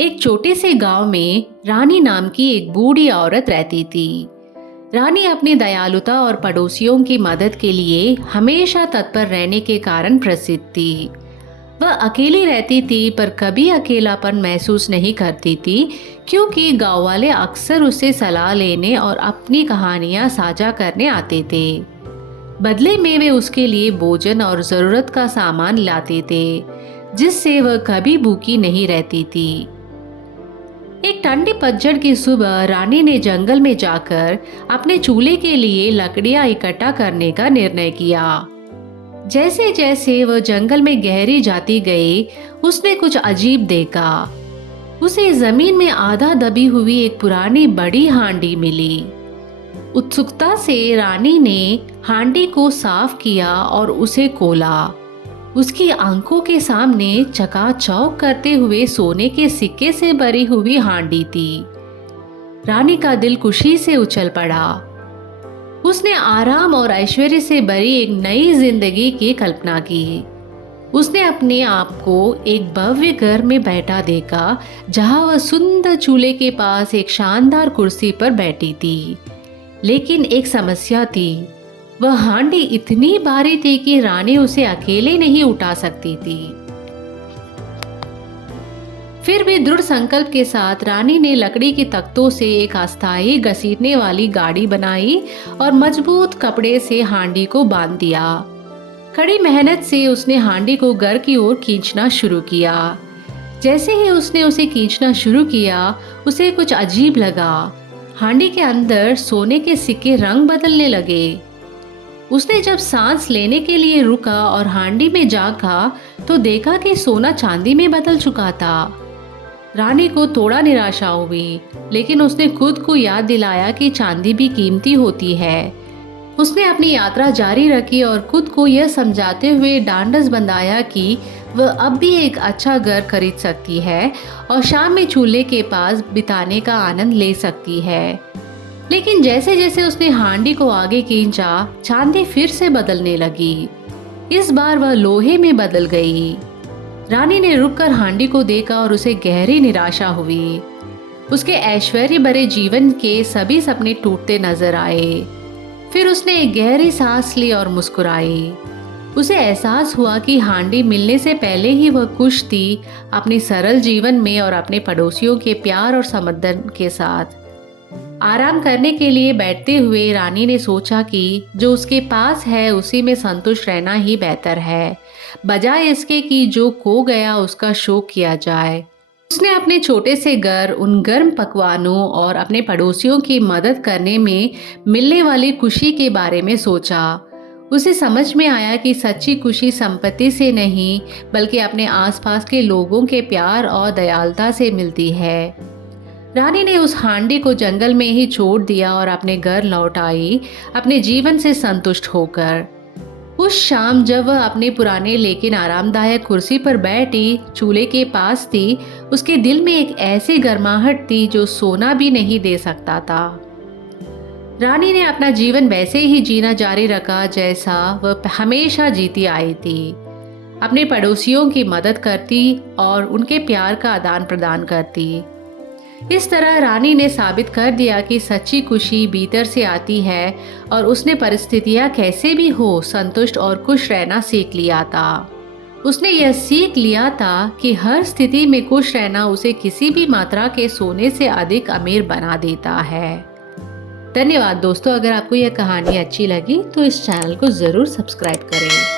एक छोटे से गांव में रानी नाम की एक बूढ़ी औरत रहती थी। रानी अपनी दयालुता और पड़ोसियों की मदद के लिए हमेशा तत्पर रहने के कारण प्रसिद्ध थी। वह अकेली रहती थी पर कभी अकेलापन महसूस नहीं करती थी, क्योंकि गांव वाले अक्सर उससे सलाह लेने और अपनी कहानियां साझा करने आते थे। बदले में वे उसके लिए भोजन और ज़रूरत का सामान लाते थे, जिससे वह कभी भूखी नहीं रहती थी। एक ठंडी पतझड़ की सुबह रानी ने जंगल में जाकर अपने चूल्हे के लिए लकड़ियां इकट्ठा करने का निर्णय किया। जैसे जैसे वह जंगल में गहरी जाती गई, उसने कुछ अजीब देखा। उसे जमीन में आधा दबी हुई एक पुरानी बड़ी हांडी मिली। उत्सुकता से रानी ने हांडी को साफ किया और उसे खोला। उसकी आंखों के सामने चकाचौंध करते हुए सोने के सिक्के से भरी हुई हांडी थी। रानी का दिल खुशी से उछल पड़ा। उसने आराम और ऐश्वर्य से भरी एक नई जिंदगी की कल्पना की। उसने अपने आप को एक भव्य घर में बैठा देखा, जहां वह सुंदर चूल्हे के पास एक शानदार कुर्सी पर बैठी थी। लेकिन एक समस्या थी। वह हांडी इतनी भारी थी कि रानी उसे अकेले नहीं उठा सकती थी। फिर भी दृढ़ संकल्प के साथ रानी ने लकड़ी के तख्तों से एक अस्थायी घसीटने वाली गाड़ी बनाई और मजबूत कपड़े से हांडी को बांध दिया। कड़ी मेहनत से उसने हांडी को घर की ओर खींचना शुरू किया। जैसे ही उसने उसे खींचना शुरू किया, उसे कुछ अजीब लगा। हांडी के अंदर सोने के सिक्के रंग बदलने लगे। उसने जब सांस लेने के लिए रुका और हांडी में झांका, तो देखा कि सोना चांदी में बदल चुका था। रानी को थोड़ा निराशा हुई, लेकिन उसने खुद को याद दिलाया कि चांदी भी कीमती होती है। उसने अपनी यात्रा जारी रखी और खुद को यह समझाते हुए ढांढस बंधाया कि वह अब भी एक अच्छा घर खरीद सकती है और शाम में चूल्हे के पास बिताने का आनंद ले सकती है। लेकिन जैसे जैसे उसने हांडी को आगे खींचा, चांदी फिर से बदलने लगी। इस बार वह लोहे में बदल गई। रानी ने रुककर हांडी को देखा और उसे गहरी निराशा हुई। उसके ऐश्वर्य भरे जीवन के सभी सपने टूटते नजर आए। फिर उसने एक गहरी सांस ली और मुस्कुराई। उसे एहसास हुआ कि हांडी मिलने से पहले ही वह खुश थी, अपने सरल जीवन में और अपने पड़ोसियों के प्यार और समर्थन के साथ। आराम करने के लिए बैठते हुए रानी ने सोचा कि जो उसके पास है उसी में संतुष्ट रहना ही बेहतर है, बजाय इसके कि जो खो गया उसका शोक किया जाए। उसने अपने छोटे से घर, उन गर्म पकवानों और अपने पड़ोसियों की मदद करने में मिलने वाली खुशी के बारे में सोचा। उसे समझ में आया कि सच्ची खुशी संपत्ति से नहीं, बल्कि अपने आसपास के लोगों के प्यार और दयालुता से मिलती है। रानी ने उस हांडी को जंगल में ही छोड़ दिया और अपने घर लौट आई, अपने जीवन से संतुष्ट होकर। उस शाम जब वह अपने पुराने लेकिन आरामदायक कुर्सी पर बैठी चूल्हे के पास थी, उसके दिल में एक ऐसी गर्माहट थी जो सोना भी नहीं दे सकता था। रानी ने अपना जीवन वैसे ही जीना जारी रखा जैसा वह हमेशा जीती आई थी। अपने पड़ोसियों की मदद करती और उनके प्यार का आदान प्रदान करती। इस तरह रानी ने साबित कर दिया कि सच्ची खुशी भीतर से आती है और उसने परिस्थितियां कैसे भी हो संतुष्ट और खुश रहना सीख लिया था। उसने यह सीख लिया था कि हर स्थिति में खुश रहना उसे किसी भी मात्रा के सोने से अधिक अमीर बना देता है। धन्यवाद दोस्तों। अगर आपको यह कहानी अच्छी लगी तो इस चैनल को ज़रूर सब्सक्राइब करें।